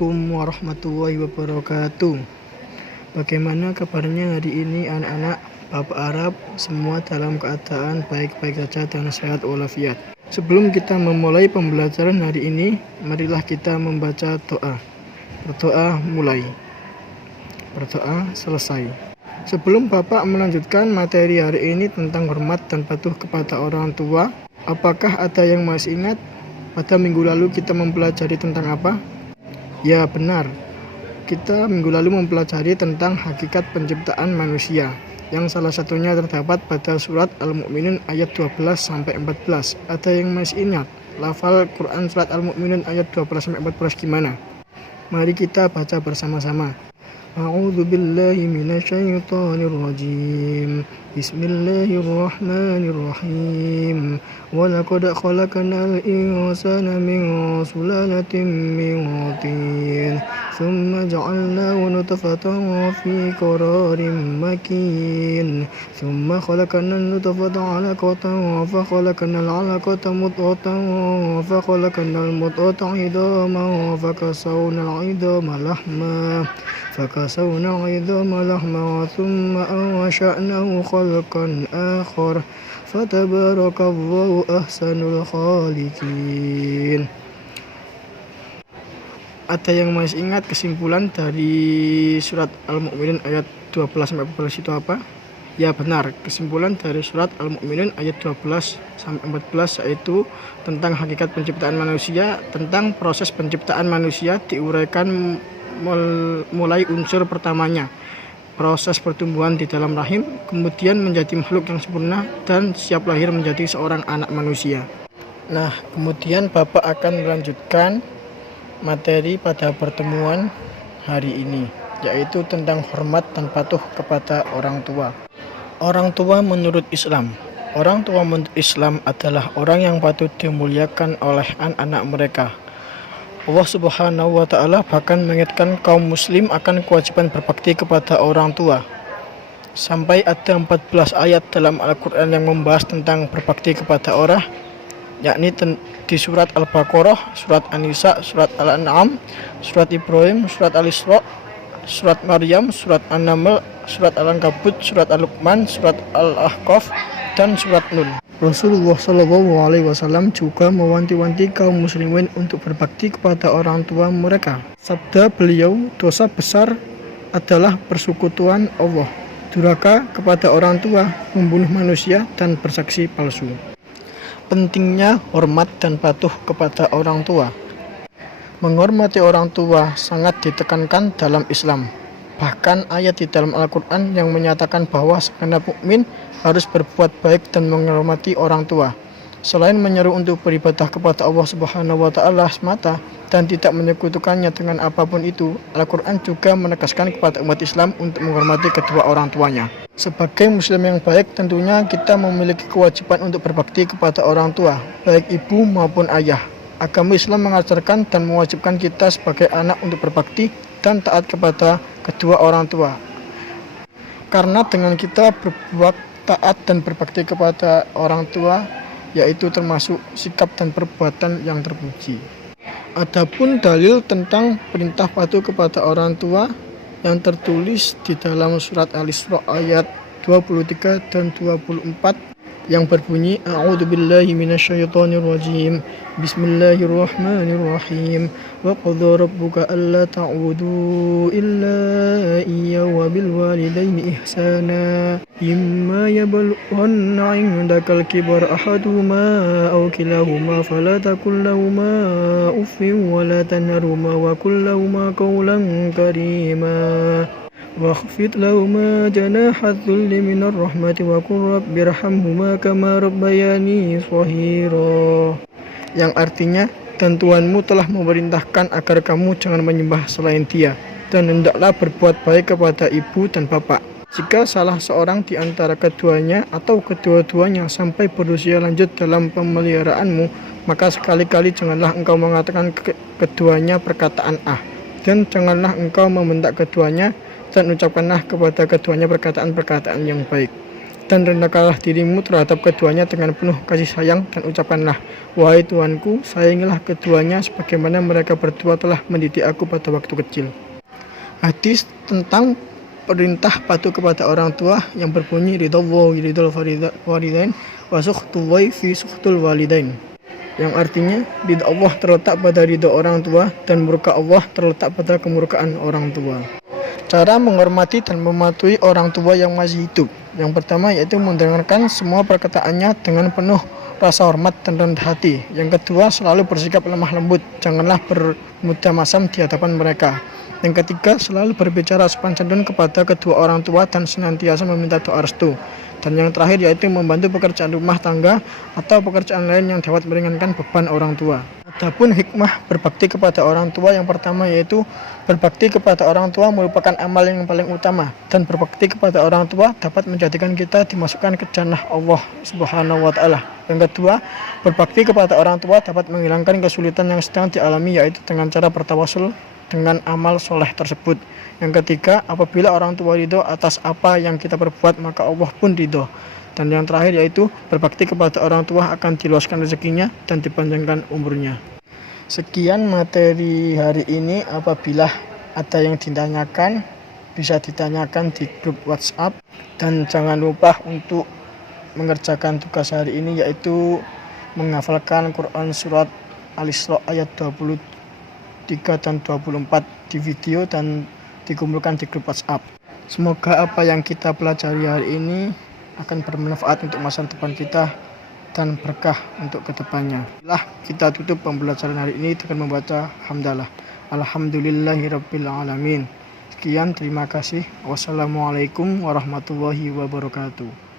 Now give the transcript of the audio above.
Assalamualaikum warahmatullahi wabarakatuh. Bagaimana kabarnya hari ini anak-anak Bapak Arab? Semua dalam keadaan baik-baik saja dan sehat walafiat. Sebelum kita memulai pembelajaran hari ini, marilah kita membaca doa. Berdoa mulai, berdoa selesai. Sebelum Bapak melanjutkan materi hari ini tentang hormat dan patuh kepada orang tua, apakah ada yang masih ingat pada minggu lalu kita mempelajari tentang apa? Ya benar, kita minggu lalu mempelajari tentang hakikat penciptaan manusia, yang salah satunya terdapat pada surat Al-Mu'minun ayat 12-14. Ada yang masih ingat lafal Quran surat Al-Mu'minun ayat 12-14 gimana? Mari kita baca bersama-sama. A'udzu billahi minasyaitonir rajim. Bismillahirrahmanirrahim. Wa laqad khalaqnal insana min sulalatin min tin. Thumma ja'alnahu nutfatan fi qararin makin. Thumma khalaqnal nutfata 'alaqatan fa khalaqnal 'alaqata mudghatan fa khalaqnal mudghata 'idhaman fa kasawnal 'idhama lahma. فكسونا العظام لحما ثم أنشأناه خلقا آخر فتبارك الله أحسن الخالقين. Ada yang masih ingat kesimpulan dari surat Al-Mu'minun ayat 12-14 itu apa? Ya benar, kesimpulan dari surat Al-Mu'minun ayat 12-14 yaitu tentang hakikat penciptaan manusia. Tentang proses penciptaan manusia diuraikan mulai unsur pertamanya, proses pertumbuhan di dalam rahim, kemudian menjadi makhluk yang sempurna dan siap lahir menjadi seorang anak manusia. Nah, kemudian Bapak akan melanjutkan materi pada pertemuan hari ini, yaitu tentang hormat dan patuh kepada orang tua. Orang tua menurut Islam. Orang tua menurut Islam adalah orang yang patut dimuliakan oleh anak-anak mereka. Allah Subhanahu wa Ta'ala bahkan mengingatkan kaum muslim akan kewajiban berbakti kepada orang tua. Sampai ada 14 ayat dalam Al-Quran yang membahas tentang berbakti kepada orang, yakni di surat Al-Baqarah, surat An-Nisa, surat Al-An'am, surat Ibrahim, surat Al-Isra, surat Maryam, surat An-Naml, surat Al-Ankabut, surat Al-Luqman, surat Al-Ahqaf, dan surat Nun. Rasulullah SAW juga mewanti-wanti kaum muslimin untuk berbakti kepada orang tua mereka. Sabda beliau, dosa besar adalah persekutuan Allah, durhaka kepada orang tua, membunuh manusia, dan bersaksi palsu. Pentingnya hormat dan patuh kepada orang tua. Menghormati orang tua sangat ditekankan dalam Islam. Bahkan ayat di dalam Al-Quran yang menyatakan bahwa segenap mukmin harus berbuat baik dan menghormati orang tua. Selain menyeru untuk beribadah kepada Allah Subhanahu wa Ta'ala semata dan tidak menyekutukannya dengan apapun itu, Al-Quran juga menegaskan kepada umat Islam untuk menghormati kedua orang tuanya. Sebagai muslim yang baik, tentunya kita memiliki kewajiban untuk berbakti kepada orang tua, baik ibu maupun ayah. Agama Islam mengajarkan dan mewajibkan kita sebagai anak untuk berbakti dan taat kepada kedua orang tua. Karena dengan kita berbuat taat dan berbakti kepada orang tua, yaitu termasuk sikap dan perbuatan yang terpuji. Adapun dalil tentang perintah patuh kepada orang tua yang tertulis di dalam surat Al-Isra ayat 23 dan 24 yang berbunyi A'udzu billahi minasyaitonir rajim. Bismillahirrahmanirrahim. Wa qadha rabbuka alla ta'budu illa iyyahu wa bil walidayni ihsana. Imma yablughanna 'indakal kibara ahaduhuma aw kilahuma fala taqul lahumā uffin wa la tanharhumā wa qul lahumā qawlan karīmā. واخفض لهما جناح الذل من الرحمة وقل رب ارحمهما كما ربياني صغيرا. Yang artinya, dan Tuhanmu telah memerintahkan agar kamu jangan menyembah selain Dia, dan hendaklah berbuat baik kepada ibu dan bapak. Jika salah seorang di antara keduanya atau kedua-duanya sampai berusia lanjut dalam pemeliharaanmu, maka sekali-kali janganlah engkau mengatakan keduanya perkataan dan janganlah engkau membentak keduanya, dan ucapkanlah kepada keduanya perkataan-perkataan yang baik. dan rendahkanlah dirimu terhadap keduanya dengan penuh kasih sayang dan ucapkanlah, wahai Tuanku, sayangilah keduanya sebagaimana mereka berdua telah mendidik aku pada waktu kecil. Hadis tentang perintah patuh kepada orang tua yang berbunyi ridhallahi ridhal walidain wa sukhtullahi fi sukhtul walidain, yang artinya ridha Allah terletak pada ridha orang tua dan murka Allah terletak pada kemurkaan orang tua. Cara menghormati dan mematuhi orang tua yang masih hidup. Yang pertama yaitu mendengarkan semua perkataannya dengan penuh rasa hormat dan rendah hati. Yang kedua, selalu bersikap lemah lembut, janganlah bermudah masam di hadapan mereka. Yang ketiga, selalu berbicara sopan santun kepada kedua orang tua dan senantiasa meminta doa restu. Dan yang terakhir yaitu membantu pekerjaan rumah tangga atau pekerjaan lain yang dapat meringankan beban orang tua. Adapun hikmah berbakti kepada orang tua yang pertama yaitu berbakti kepada orang tua merupakan amal yang paling utama, dan berbakti kepada orang tua dapat menjadikan kita dimasukkan ke jannah Allah Subhanahu wa taala. Yang kedua, berbakti kepada orang tua dapat menghilangkan kesulitan yang sedang dialami yaitu dengan cara bertawasul dengan amal soleh tersebut. Yang ketiga, apabila orang tua ridho atas apa yang kita perbuat maka Allah pun ridho. Dan yang terakhir yaitu berbakti kepada orang tua akan diluaskan rezekinya dan dipanjangkan umurnya. Sekian materi hari ini. Apabila ada yang ditanyakan bisa ditanyakan di grup WhatsApp, dan jangan lupa untuk mengerjakan tugas hari ini yaitu menghafalkan Quran surat Al-Isra ayat 23 dan 24 di video dan dikumpulkan di grup WhatsApp. Semoga apa yang kita pelajari hari ini akan bermanfaat untuk masa depan kita dan berkah untuk kedepannya. Kita tutup pembelajaran hari ini dengan membaca hamdalah. Alhamdulillahirabbil alamin. Sekian, terima kasih. Wassalamualaikum warahmatullahi wabarakatuh.